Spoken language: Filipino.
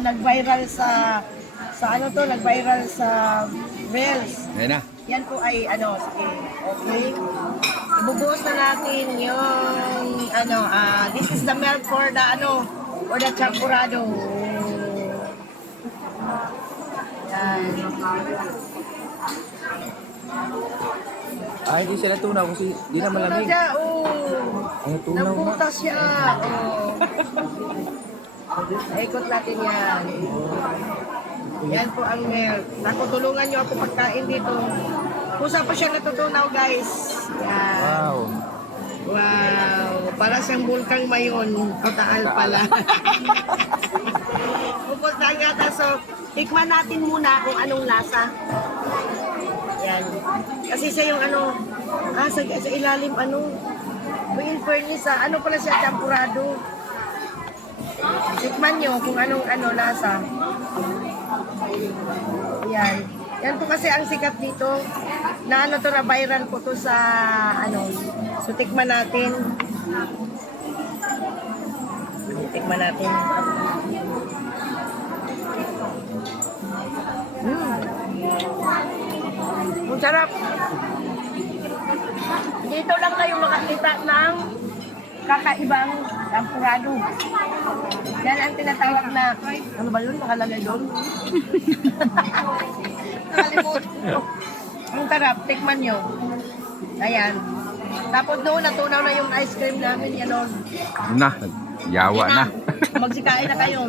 nag-viral nag-viral sa Reels. Ayan na. Yan po ay sige. Okay. Ibubuhos na natin yung this is the milk for the champurrado. Yan. Ay, hindi siya natunaw kasi di na malamig. Siya, Ay, tunaw na. Nabutas siya. Ikot natin yan. Yan po ang milk. Naku, tulungan nyo ako pagkain dito. Kusa pa siya natutunaw, guys. Yan. Wow. Wow. Para siyang bulkang mayon. Totaal pala. Upos na nga. So, tikman natin muna kung anong lasa. Yan. Kasi siya yung sa ilalim in fairness pala siya, champurrado. Tikman nyo kung anong lasa. Yan. Yan po kasi ang sikat dito. Na na viral po to sa So tikman natin. Tikman natin. Ang sarap. Dito lang kayo makakita ng kakaibang champurrado. Yan ang tinatawag na, ano ba yun? Nakalagay doon? Nakalimutan ko. Ang sarap, tikman nyo. Ayan. Tapos doon, natunaw na yung ice cream namin. Yan o. Na, yawa na. Magsikain na kayo.